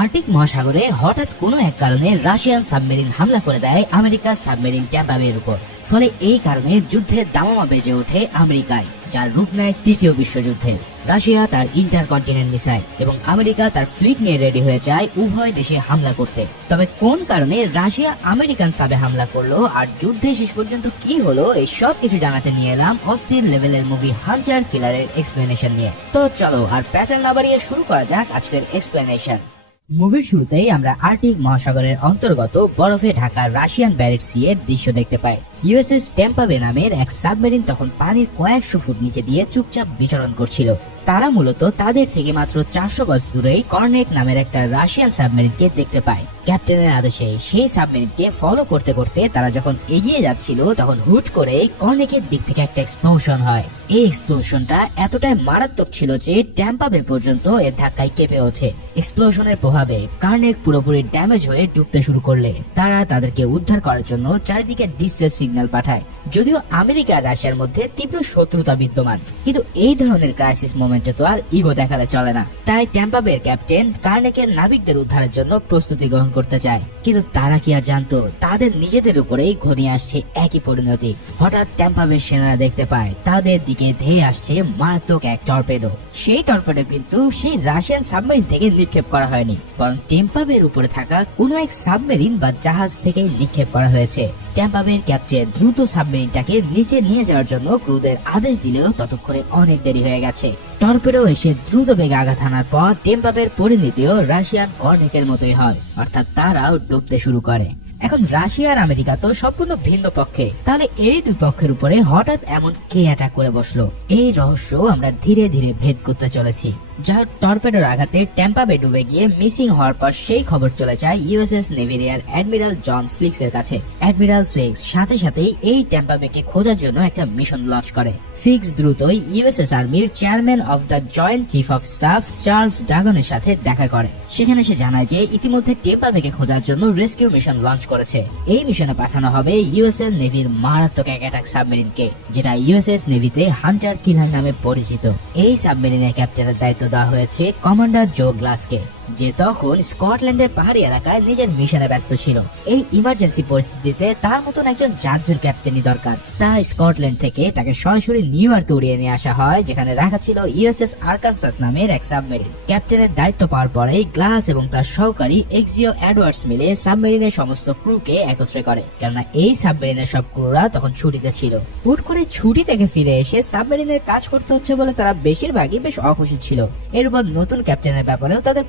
Arctic মহাসাগরে হঠাৎ কোনো এক কারণে রাশিয়ান সাবমেরিন হামলা করে দেয় আমেরিকার সাবমেরিন ট্যাম্পা বের উপর। ফলে এই কারণে যুদ্ধের দামামা বেজে ওঠে আমেরিকায়, যার রূপ নেয় তৃতীয় বিশ্বযুদ্ধে। রাশিয়া তার ইন্টারকন্টিনেন্ট মিসাইল এবং আমেরিকা তার ফ্লিট নিয়ে রেডি হয়ে যায় উভয় দেশে হামলা করতে। তবে কোন কারণে রাশিয়া আমেরিকান সাবে হামলা করলো আর যুদ্ধে শেষ পর্যন্ত কি হলো, এই সব কিছু জানাতে নিয়ে এলাম অস্থির লেভেলের মুভি হান্টার কিলারের এক্সপ্লেনেশন নিয়ে। তো চলো আর প্যাচার না বাড়িয়ে শুরু করা যাক আজকের এক্সপ্লেনেশন। মুভির শুরুতেই আমরা আর্কটিক মহাসাগরের অন্তর্গত বরফে ঢাকা রাশিয়ান ব্যারেট সি এর দৃশ্য দেখতে পাই। ইউএসএস টেম্পা বে নামের এক সাবমেরিন তখন পানির কয়েকশো ফুট নিচে দিয়ে চুপচাপ বিচরণ করছিল। তারা মূলত তাদের থেকে মাত্র 400 গজ দূরেই কর্নেট নামের একটা রাশিয়ান সাবমেরিনকে দেখতে পায়। ক্যাপ্টেনের আদেশে সেই সাবমেরিনকে ফলো করতে করতে তারা যখন এগিয়ে যাচ্ছিল, তখন হুট করে কর্নেটের দিক থেকে একটা এক্সপ্লোশন হয়। এই এক্সপ্লোশনটা এতটাই মারাত্মক ছিল যে ট্যাম্পা বে পর্যন্ত এর ধাক্কায় কেঁপে ওঠে। এক্সপ্লোশনের প্রভাবে কর্নেট পুরোপুরি ড্যামেজ হয়ে ডুবতে শুরু করলে তারা তাদেরকে উদ্ধার করার জন্য চারিদিকে ডিস্ট্রেস সিগন্যাল পাঠায়। যদিও আমেরিকা আর রাশিয়ার মধ্যে তীব্র শত্রুতা বিদ্যমান, কিন্তু এই ধরনের ক্রাইসিস মোমেন্টে তো আর ইগো দেখালে চলে না। তাই ট্যাম্পা বের ক্যাপ্টেন কার্নেকের নাবিকদের উদ্ধারের জন্য প্রস্তুতি গ্রহণ করতে চায়। কিন্তু তারা কি আর জানতো তাদের নিজেদের উপরেই ঘনিয়ে আসছে একই পরিণতি। হঠাৎ ট্যাম্পা বের সেনারা দেখতে পায় তাদের দিকে ধেয়ে আসছে মারাত্মক এক টর্পেডো। সেই টর্পেডো কিন্তু সেই রাশিয়ান সাবমেরিন থেকে নিক্ষেপ করা হয়নি, বরং ট্যাম্পা বের উপরে থাকা কোনো এক সাবমেরিন বা জাহাজ থেকে নিক্ষেপ করা হয়েছে। ট্যাম্পা বের ক্যাপ্টেন দ্রুত সাবমেরিনটাকে নিচে নিয়ে যাওয়ার জন্য ক্রুদের আদেশ দিলেও ততক্ষণে অনেক দেরি হয়ে গেছে। টর্পেডো এসে দ্রুত বেগে আঘাত হানার পর ট্যাম্পা বের পরিণতিও রাশিয়ান কর্নেকের মতোই হয়, অর্থাৎ তারাও ডুবতে শুরু করে। এখন রাশিয়া আর আমেরিকা তো সম্পূর্ণ ভিন্ন পক্ষে, তাহলে এই দুই পক্ষের উপরে হঠাৎ এমন কে অ্যাটাক করে বসলো, এই রহস্য আমরা ধীরে ধীরে ভেদ করতে চলেছি। যার টর্পেডোর আঘাতে ট্যাম্পা বে ডুবে গিয়ে মিসিং হওয়ার পর সেই খবর চলে যায় ইউএসএস নেভি রিয়ার অ্যাডমিরাল জন ফ্লিক্স এর কাছে। অ্যাডমিরাল ফ্লিক্স সাথে সাথেই এই ট্যাম্পা বেকে খোঁজার জন্য একটা মিশন লঞ্চ করে। ফ্লিক্স দ্রুতই ইউএসএস আর্মির chairman of the joint chief of staff Charles ডাগনের সাথে দেখা করে। সেখানে সে জানায় যে ইতিমধ্যে ট্যাম্পা বেকে খোঁজার জন্য রেস্কিউ মিশন লঞ্চ করেছে। এই মিশনে পাঠানো হবে ইউএসএস নেভির মারাত্মক এক অ্যাটাক সাবমেরিনকে, যেটা ইউএসএস নেভিতে হান্টার কিলার নামে পরিচিত। এই সাবমেরিনের ক্যাপ্টেনের দায়িত্ব দেওয়া হয়েছে কমান্ডার জো গ্লাসকে, যে তখন স্কটল্যান্ডের পাহাড়ি এলাকায় নিজের মিশনে ব্যস্ত ছিল। এই ইমার্জেন্সি পরিস্থিতিতে তার মতন একজন জার্জুল ক্যাপ্টেনই দরকার। তাই স্কটল্যান্ড থেকে তাকে সরাসরি নিউ ইয়র্কে উড়িয়ে নিয়ে আসা হয়, যেখানে রাখা ছিল ইউএসএস আরকানসাস নামের এক সাবমেরিন। ক্যাপ্টেনের দায়িত্ব পাওয়ার পরেই গ্লাস এবং তার সহকারী এক্সিও এডওয়ার্ডস মিলে সাবমেরিনের সমস্ত ক্রুকে একত্রে করে, কেননা এই সাবমেরিনের সব ক্রুরা তখন ছুটিতে ছিল। হুট করে ছুটি থেকে ফিরে এসে সাবমেরিনের কাজ করতে হচ্ছে বলে তারা বেশিরভাগই বেশ অখুশি ছিল। এরপর নতুন ক্যাপ্টেনের ব্যাপারেও তাদের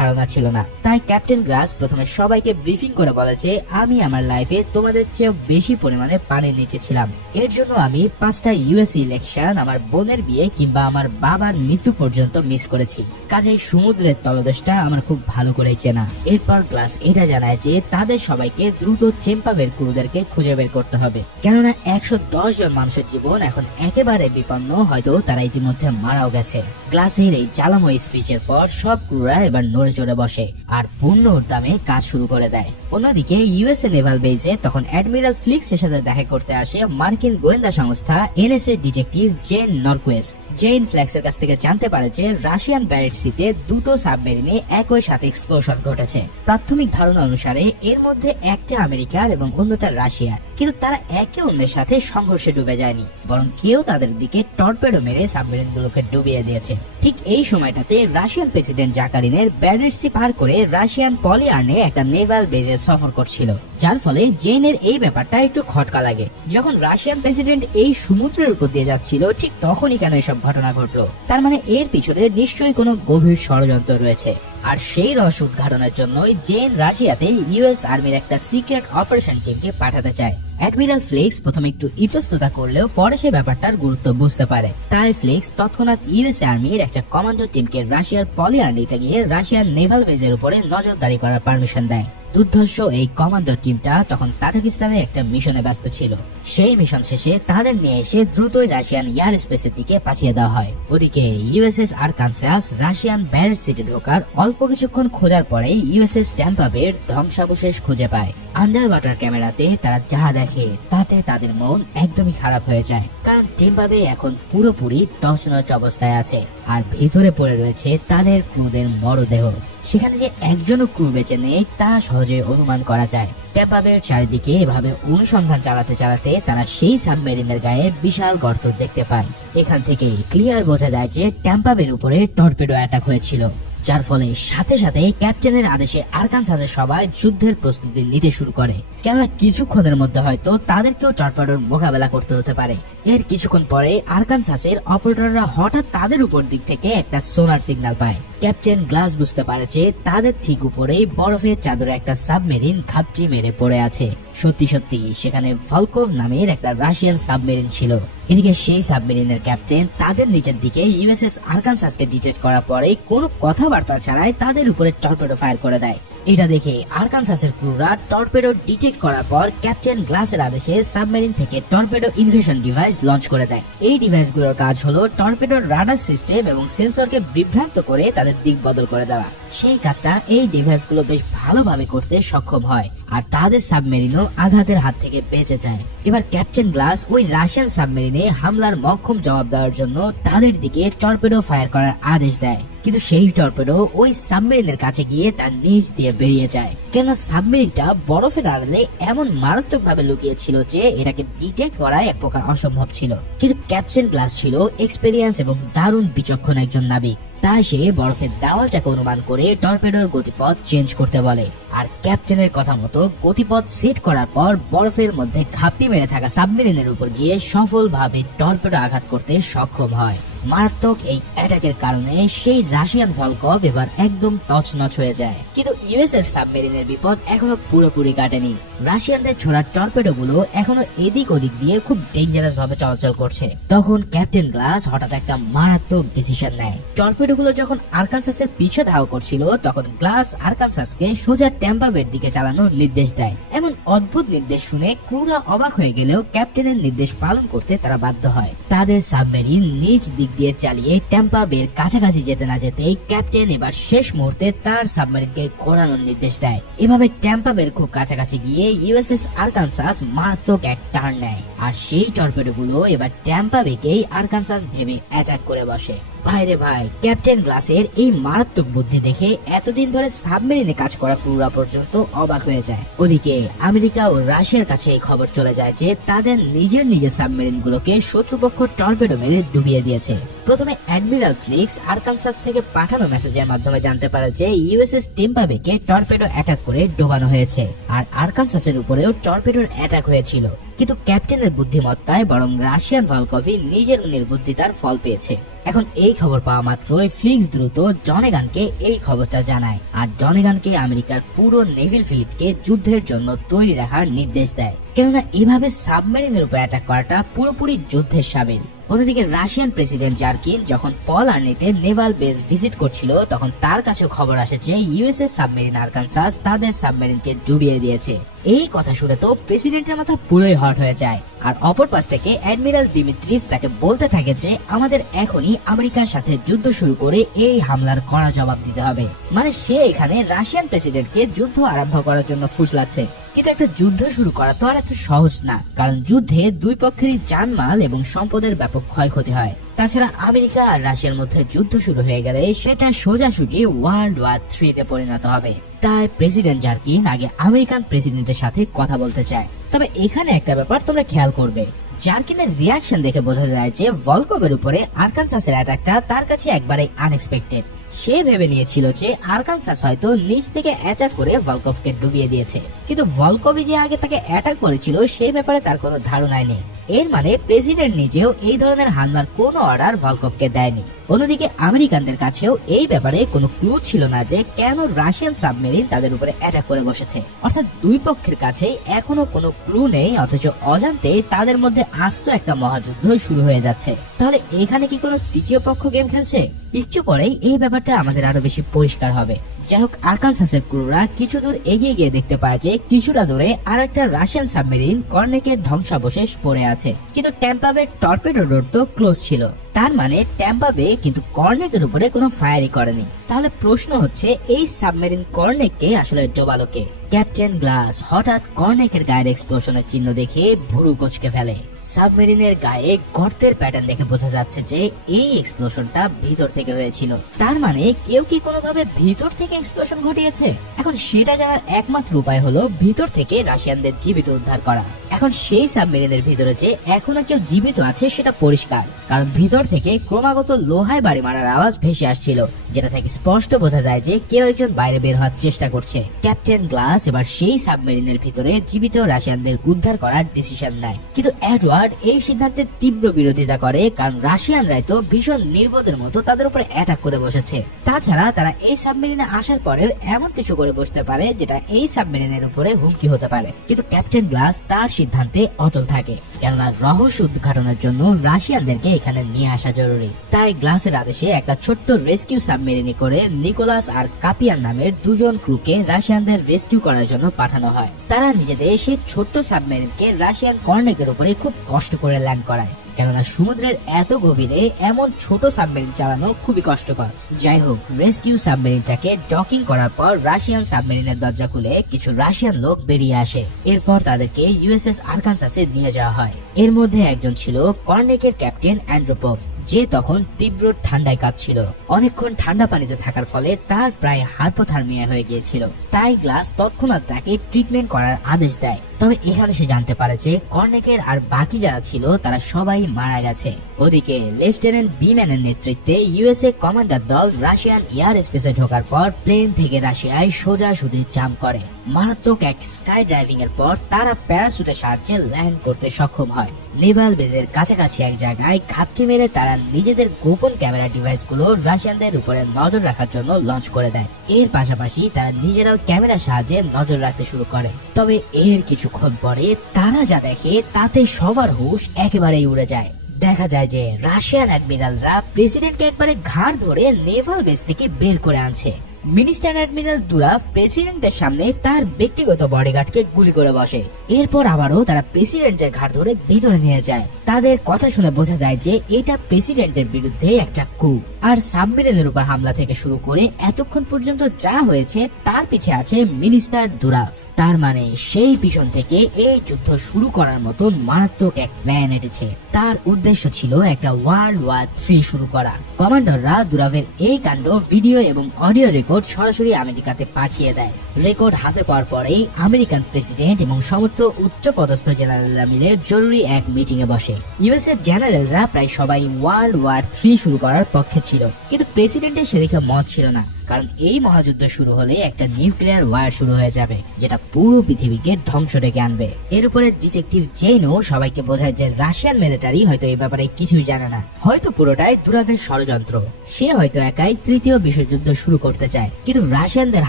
ধারণা ছিল না। তাই ক্যাপ্টেন গ্লাস প্রথমে সবাইকে ব্রিফিং করে বলে যে আমি আমার লাইফে তোমাদের চেয়েও বেশি পরিমাণে পানির নিচে ছিলাম। এর জন্য আমি 5টা ইউএস ইলেকশন, আমার বোনের বিয়ে কিংবা আমার বাবার মৃত্যু পর্যন্ত মিস করেছি। কাজেই সমুদ্রের তলদেশটা আমার খুব ভালো করে চেনা। এরপর গ্লাস এটা জানায় যে তাদের সবাইকে দ্রুত ট্যাম্পা বের ক্রুদেরকে খুঁজে বের করতে হবে, কেননা 110 জন মানুষের জীবন এখন একেবারে বিপন্ন, হয়তো তারা ইতিমধ্যে মারাও গেছে। গ্লাসের এই জ্বালাময়ী স্পিচের পর সব ক্রুরা এবার নড়ে চড়ে বসে আর পূর্ণ উদ্যমে কাজ শুরু করে দেয়। অন্যদিকে ইউএসএ নেভাল বেজে তখন অ্যাডমিরাল ফ্লিক্স এর সাথে দেখা করতে আসে মার্কিন গোয়েন্দা সংস্থা এনএসএ ডিটেকটিভ জেন নরকুয়েস। জেন ফ্ল্যাক্সের কাছ থেকে জানতে পারে যে রাশিয়ান ব্যারেট সিতে দুটো সাবমেরিনে একই সাথে এক্সপ্লোশন ঘটেছে। প্রাথমিক ধারণা অনুসারে এর মধ্যে একটা আমেরিকার এবং অন্যটা রাশিয়া, কিন্তু তারা একে অন্যের সাথে সংঘর্ষে ডুবে যায়নি, বরং কেউ তাদের দিকে টর্পেডো মেরে সাবমেরিন গুলোকে ডুবিয়ে দিয়েছে। ঠিক এই সময়টাতে রাশিয়ান প্রেসিডেন্ট জাকারিনের ব্যারেট সি পার করে রাশিয়ান পলিয়ার্নে একটা নেভাল বেজে সফর করছিল, যার ফলে জেনের এই ব্যাপারটা একটু খটকা লাগে। যখন রাশিয়ান প্রেসিডেন্ট এই সমুদ্রের উপর দিয়ে যাচ্ছিল, ঠিক তখনই কেন এসব ঘটনা ঘটলো? তার মানে এর পিছনে নিশ্চয়ই কোনো গভীর ষড়যন্ত্র রয়েছে। আর সেই রহস্য উদ্ঘাটনের জন্যই জেন রাশিয়াতে ইউএস আর্মির একটা সিক্রেট অপারেশন টিমকে পাঠাতে চায়। অ্যাডমিরাল ফ্লিক্স প্রথমে একটু ইতস্ততা করলেও পরে সে ব্যাপারটার গুরুত্ব বুঝতে পারে। তাই ফ্লিক্স তৎক্ষণাৎ ইউএস আর্মির একটা কমান্ডো টিমকে রাশিয়ার পলিয়ার্নিতে গিয়ে রাশিয়ান নেভাল বেজের উপরে নজরদারি করার পারমিশন দেয়। দুর্ধর্ষ এই কমান্ডো টিমটা তখন তাজিকিস্তানের একটা মিশনে ব্যস্ত ছিল। সেই মিশন শেষে তাদের নিয়ে এসে দ্রুতই রাশিয়ান এয়ার স্পেসের দিকে পাঠিয়ে দেওয়া হয়। ওদিকে USS Arkansas Russian Barrett city ঢোকার অল্প কিছুক্ষণ খোঁজার পরে ইউএসএস ট্যাম্পা বের ধ্বংসাবশেষ খুঁজে পায়। আন্ডার ওয়াটার ক্যামেরাতে তারা যা দেখে তাতে তাদের মন একদমই খারাপ হয়ে যায়, কারণ ট্যাম্পা বে এখন পুরোপুরি তছনছ অবস্থায় আছে। আর ভিতরে পড়ে রয়েছে তাদের ক্রুদের মরদেহ। সেখানে যে একজনও ক্রু বেঁচে নেই তা সহজে অনুমান করা যায়। ট্যাম্পা বের চারিদিকে এভাবে অনুসন্ধান চালাতে চালাতে তারা সেই সাবমেরিনের গায়ে বিশাল গর্ত দেখতে পায়। এখান থেকে ক্লিয়ার বোঝা যায় যে ট্যাম্পা বের উপরে টর্পেডো অ্যাটাক হয়েছিল, যার ফলে সাথে সাথে ক্যাপ্টেনের আদেশে আরকানসাসের সবাই যুদ্ধের প্রস্তুতি নিতে শুরু করে, কেননা কিছুক্ষণের মধ্যে হয়তো তাদেরকেও টর্পেডোর মোকাবেলা করতে হতে পারে। এর কিছুক্ষণ পরে আরকানসাসের অপারেটররা হঠাৎ তাদের উপর দিক থেকে একটা সোনার সিগন্যাল পায়। ক্যাপ্টেন গ্লাস বুঝতে পারে যে তাদের ঠিক উপরেই বরফের চাদরে একটা সাবমেরিন খাপটি মেরে পড়ে আছে। সত্যি সত্যি সেখানে ভলকভ নামের একটা রাশিয়ান সাবমেরিন ছিল। এদিকে সেই সাবমেরিনের ক্যাপ্টেন তাদের নিচের দিকে ইউএসএস আরকানসাসকে ডিটেক্ট করার পরে কোনো কথাবার্তা ছাড়াই তাদের উপরে টর্পেডো ফায়ার করে দেয়। এটা দেখে আরকানসাসের ক্রুরা টর্পেডো ডিটেক্ট করার পর ক্যাপ্টেন গ্লাসের আদেশে সাবমেরিন থেকে টর্পেডো ইনভেশন ডিভাইস লঞ্চ করে দেয়। এই ডিভাইসগুলোর কাজ হলো টর্পেডোর রাডার সিস্টেম এবং সেন্সরকে বিভ্রান্ত করে তাদের দিক বদল করে দেওয়া। সেই কাজটা এই ডিভাইসগুলো বেশ ভালোভাবে করতে সক্ষম হয়, আর তাদের সাবমেরিনও আঘাতের হাত থেকে বেঁচে যায়। এবার ক্যাপ্টেন গ্লাস ওই রাশিয়ান সাবমেরিনে হামলার মক্ষম জবাব দেওয়ার জন্য তাদের দিকে টর্পেডো ফায়ার করার আদেশ দেয়, কিন্তু সেই টর্পেডো ওই সাবমেরিনের কাছে গিয়ে তার নিচ দিয়ে বেরিয়ে যায়, কেননা সাবমেরিনটা বরফের আড়ালে এমন মারাত্মক ভাবে লুকিয়ে ছিল যে এটাকে ডিটেক্ট করা এক প্রকার অসম্ভব ছিল। কিন্তু ক্যাপ্টেন গ্লাস ছিল এক্সপেরিয়েন্স এবং দারুণ বিচক্ষণ একজন নাবিক, তাই সে বরফের দেওয়ালটাকে অনুমান করে টর্পেডোর গতিপথ চেঞ্জ করতে বলে। আর ক্যাপ্টেনের কথা মতো গতিপথ সেট করার পর বরফের মধ্যে ঘাপটি মেরে থাকা সাবমেরিনের উপর গিয়ে সফলভাবে টর্পেডো আঘাত করতে সক্ষম হয়। মারাত্মক এই অ্যাটাকের কারণে সেই রাশিয়ান ভলকভ এবার একদম তছনছ হয়ে যায়। কিন্তু ইউএস এর সাবমেরিনের বিপদ এখনো পুরোপুরি কাটেনি। রাশিয়ানদের ছোড়া টর্পেডো গুলো এখনো এদিক ওদিক দিয়ে খুব ডেঞ্জারাস ভাবে চলাচল করছে। তখন ক্যাপ্টেন গ্লাস হঠাৎ একটা মারাত্মক ডিসিশন নেয়। টর্পেডো গুলো যখন আরকানসাসের পিছে ধাওয়া করছিল তখন গ্লাস আরকানসাসকে সোজা ট্যাম্পা বের দিকে চালানোর নির্দেশ দেয়। এমন অদ্ভুত নির্দেশ শুনে ক্রুরা অবাক হয়ে গেলেও ক্যাপ্টেনের নির্দেশ পালন করতে তারা বাধ্য হয়। তাদের সাবমেরিন নিচ দিক দিয়ে চালিয়ে ট্যাম্পা বের কাছাকাছি যেতে না যেতেই ক্যাপ্টেন এবার শেষ মুহূর্তে তার সাবমেরিনকে ঘোরানোর নির্দেশ দেয়। এভাবে ট্যাম্পা বের খুব কাছাকাছি গিয়ে ইউএসএস আরকানসাস মারাত্মক এক টার্ন নেয়, আর সেই টর্পেডো গুলো এবার ট্যাম্পা বেকেই আরকানসাস ভেবে অ্যাটাক করে বসে। ভাইরে ভাই, ক্যাপ্টেন গ্লাসের এই মারাত্মক বুদ্ধি দেখে এতদিন ধরে সাবমেরিনে কাজ করা ক্রুরা পর্যন্ত অবাক হয়ে যায়। ওদিকে আমেরিকা ও রাশিয়ার কাছে এই খবর চলে যায় যে তাদের নিজের সাবমেরিন গুলোকে শত্রুপক্ষ টর্পেডো মেরে ডুবিয়ে দিয়েছে। প্রথমে অ্যাডমিরাল ফ্লিক্স আরকানসাস থেকে পাঠানো মেসেজের মাধ্যমে জানতে পারে যে ইউএসএস টেম্পা বেকে টর্পেডো অ্যাটাক করে ডোবানো হয়েছে, আর আরকানসাসের উপরেও টর্পেডোর অ্যাটাক হয়েছিল। কিন্তু ক্যাপ্টেনের বুদ্ধিমত্তায় বরং রাশিয়ান ভলকভই নিজের নির্বুদ্ধিতার ফল পেয়েছে। এখন এই খবর পাওয়া মাত্রই ফ্লিক্স দ্রুত ডনেগানকে এই খবরটা জানায়, আর ডনেগানকে আমেরিকার পুরো নেভিল ফ্লিটকে যুদ্ধের জন্য তৈরি রাখার নির্দেশ দেয়, কেননা এভাবে সাবমেরিনের উপর অ্যাটাক করাটা পুরোপুরি যুদ্ধের সামিল। অন্যদিকে রাশিয়ান প্রেসিডেন্ট জার্কিন যখন পল আর্নিতে নেভাল বেস ভিজিট করছিল তখন তার কাছে খবর আসে যে ইউএসএস সাবমেরিন আরকানসাস তাদের সাবমেরিনকে ডুবিয়ে দিয়েছে। এই কথা শুনে তো প্রেসিডেন্টের মাথা পুরোই হট হয়ে যায়, আর অপর পাশ থেকে অ্যাডমিরাল দিমিত্রিভ তাকে বলতে থাকে যে আমাদের এখনই আমেরিকার সাথে যুদ্ধ শুরু করে এই হামলার কড়া জবাব দিতে হবে। মানে সে এখানে রাশিয়ান প্রেসিডেন্টকে যুদ্ধ আরম্ভ করার জন্য ফুসলাচ্ছে। কিন্তু একটা যুদ্ধ শুরু করা তো আর এত সহজ না, কারণ যুদ্ধে দুই পক্ষেরই জানমাল এবং সম্পদের ব্যাপক ক্ষয়ক্ষতি হয়। তাছাড়া আমেরিকা আর রাশিয়ার মধ্যে যুদ্ধ শুরু হয়ে গেলে সেটা সোজাসুজি ওয়ার্ল্ড ওয়ার 3 তে পরিণত হবে। তাই প্রেসিডেন্ট জার্কিন আগে আমেরিকান প্রেসিডেন্টের সাথে কথা বলতে চায়। তবে এখানে একটা ব্যাপার তোমরা খেয়াল করবে, জার্কিনের রিয়াকশন দেখে বোঝা যায় যে ভলকভের উপরে আরকানসাসের অ্যাটাকটা তার কাছে একবারেই আনএক্সপেক্টেড। সে ভেবে নিয়েছিল যে আরকানসাস হয়তো নিচ থেকে অ্যাটাক করে ভলকভকে ডুবিয়ে দিয়েছে, কিন্তু ভলকভই যে আগে তাকে অ্যাটাক করেছিল সেই ব্যাপারে তার কোনো ধারণাই নেই। এর মানে প্রেসিডেন্ট নিজেও এই ধরনের হামলার কোনো অর্ডার ভলকভকে দেয়নি। অন্যদিকে আমেরিকানদের কাছেও এই ব্যাপারে কোনো ক্লু ছিল না যে কেন রাশিয়ান সাবমেরিন তাদের উপরে অ্যাটাক করে বসেছে। অর্থাৎ দুই পক্ষের কাছেই এখনো কোনো ক্লু নেই, অথচ অজান্তে তাদের মধ্যে আস্ত একটা মহাযুদ্ধ শুরু হয়ে যাচ্ছে। তাহলে এখানে কি কোনো তৃতীয় পক্ষ গেম খেলছে? একটু পরেই এই ব্যাপারটা আমাদের আরো বেশি পরিষ্কার হবে। যাই হোক, আরকানসাসের ক্রুরা কিছু দূর এগিয়ে গিয়ে দেখতে পায় যে কিছুটা দূরে আর একটা রাশিয়ান সাবমেরিন কর্নেকের ধ্বংসাবশেষ পড়ে আছে, কিন্তু ট্যাম্পা বে টর্পেডো রোড তো ক্লোজ ছিল। তার মানে ট্যাম্পা বে কিন্তু কর্নেকের উপরে কোনো ফায়ারই করেনি। তাহলে প্রশ্ন হচ্ছে এই সাবমেরিন কর্নেককে আসলে ডোবালো কে? ক্যাপ্টেন গ্লাস হঠাৎ কর্নেকের গায়ের এক্সপ্লোশনের চিহ্ন দেখে ভুরু কুঁচকে ফেলে। সাবমেরিনের গায়ে গর্তের প্যাটার্ন দেখে বোঝা যাচ্ছে যে এই এক্সপ্লোশনটা ভিতর থেকে হয়েছিল। তার মানে কেউ কি কোনোভাবে ভিতর থেকে এক্সপ্লোশন ঘটিয়েছে। এখন সেটা জানার একমাত্র উপায় হলো ভিতর থেকে রাশিয়ানদের জীবিত উদ্ধার করা। এখন সেই সাবমেরিনের ভিতরে যে এখনো কেউ জীবিত আছে সেটা পরিষ্কার, কারণ ভিতর থেকে ক্রমাগত লোহায় বাড়ি মারার আওয়াজ ভেসে আসছিল, যেটা থেকে স্পষ্ট বোঝা যায় যে কেউ একজন বাইরে বের হওয়ার চেষ্টা করছে। ক্যাপ্টেন গ্লাস এবার সেই সাবমেরিনের ভিতরে জীবিত রাশিয়ানদের উদ্ধার করার ডিসিশন নেয়, কিন্তু এডওয়ার্ড এই সিদ্ধান্তের তীব্র বিরোধিতা করে, কারণ রাশিয়ানরাই তো ভীষণ নির্বোধের মতো তাদের উপরে অ্যাটাক করে বসেছে। তাছাড়া তারা এই সাবমেরিনে আসার পরেও এমন কিছু করে বসতে পারে যেটা এই সাবমেরিনের উপরে হুমকি হতে পারে। কিন্তু ক্যাপ্টেন গ্লাস তার সিদ্ধান্তে অটল থাকে, কেননা রহস্য উদ্ঘাটনের জন্য রাশিয়ানদেরকে এখানে নিয়ে আসা জরুরি। তাই গ্লাসের আদেশে একটা ছোট্ট রেস্কিউ সাবমেরিনে করে নিকোলাস আর কাপিয়ান নামের দুজন ক্রুকে রাশিয়ানদের রেস্কিউ করার জন্য পাঠানো হয়। তারা নিজেদের সেই ছোট্ট সাবমেরিনকে রাশিয়ান কর্নেকের উপরে খুব কষ্ট করে ল্যান্ড করায়, কেননা সমুদ্রের এত গভীরে এমন ছোট সাবমেরিন চালানো খুবই কষ্টকর। যাই হোক, রেস্কিউ সাবমেরিনটাকে ডকিং করার পর রাশিয়ান সাবমেরিনের দরজা খুলে কিছু রাশিয়ান লোক বেরিয়ে আসে। এরপর তাদেরকে ইউএসএস আরকানসাসে নিয়ে যাওয়া হয়। এর মধ্যে একজন ছিল কর্নেকের ক্যাপ্টেন অ্যান্ড্রোপভ, যে তখন তীব্র ঠান্ডায় কাঁপছিল। অনেকক্ষণ ঠান্ডা পানিতে থাকার ফলে তার প্রায় হাইপোথার্মিয়া হয়ে গিয়েছিল। তাই গ্লাস তৎক্ষণাৎ তাকে ট্রিটমেন্ট করার আদেশ দেয়। তবে এখানে সে জানতে পারে যে কর্নেকের আর বাকি যারা ছিল তারা সবাই মারা গেছে। ওদিকে লেফটেন্যান্ট বিম্যানের নেতৃত্বে ইউএসএ কমান্ডার দল রাশিয়ান এয়ার স্পেসে ঢোকার পর প্লেন থেকে রাশিয়ায় সোজাসুজি জাম্প করে। মারাত্মক এক স্কাই ড্রাইভিং এর পর তারা প্যারাসুটের সাহায্যে ল্যান্ড করতে সক্ষম হয়। নেভাল বেজের কাছাকাছি এক জায়গায় ঘাপটি মেরে তারা নিজেদের গোপন ক্যামেরা ডিভাইস গুলো রাশিয়ানদের উপরে নজর রাখার জন্য লঞ্চ করে দেয়। এর পাশাপাশি তারা নিজেরাও ক্যামেরার সাহায্যে নজর রাখতে শুরু করে। তবে এর কিছুক্ষণ পরে তারা যা দেখে তাতে সবার হুঁশ একেবারেই উড়ে যায়। দেখা যায় যে রাশিয়ান অ্যাডমিরালরা প্রেসিডেন্টকে একবারে ঘাড় ধরে নেভাল বেস থেকে বের করে আনছে। মিনিস্টার অ্যাডমিরাল দুরাভ প্রেসিডেন্টের সামনে তার ব্যক্তিগত বডিগার্ডকে গুলি করে বসে। এরপর আবারও তারা প্রেসিডেন্টের ঘাড় ধরে ভিতরে নিয়ে যায়। তাদের কথা শুনে বোঝা যায় যে এটা প্রেসিডেন্টের বিরুদ্ধে একটা কু। আর সাবমেরিনের উপর হামলা থেকে শুরু করে এতক্ষণ পর্যন্ত যা হয়েছে তার পিছে আছে মিনিস্টার দুরাভ। তার মানে সেই পিছন থেকে এই যুদ্ধ শুরু করার মতো মারাত্মক এক প্ল্যান এটেছে। তার উদ্দেশ্য ছিল একটা ওয়ার্ল্ড ওয়ার 3 শুরু করা। কমান্ডাররা দুরাভের এই কাণ্ড ভিডিও এবং অডিও রেকর্ড সরাসরি আমেরিকাতে পাঠিয়ে দেয়। রেকর্ড হাতে পাওয়ার পরেই আমেরিকান প্রেসিডেন্ট এবং সমস্ত উচ্চ পদস্থ জেনারেলরা মিলে জরুরি এক মিটিং এ বসে। ইউএস এর জেনারেলরা প্রায় সবাই ওয়ার্ল্ড ওয়ার 3 শুরু করার পক্ষে ছিল, কিন্তু প্রেসিডেন্টের সেদিকে মত ছিল না, কারণ এই মহাযুদ্ধ শুরু হলে একটা নিউক্লিয়ার ওয়ার শুরু হয়ে যাবে, যেটা পুরো পৃথিবীকে ধ্বংস ডেকে আনবে। এর উপরে ডিটেকটিভ জেনও সবাইকে বোঝায় যে রাশিয়ান মিলিটারি হয়তো এই ব্যাপারে কিছুই জানে না, হয়তো পুরোটাই দুরাভের ষড়যন্ত্র। সে হয়তো একাই তৃতীয় বিশ্বযুদ্ধ শুরু করতে চায়, কিন্তু রাশিয়ানদের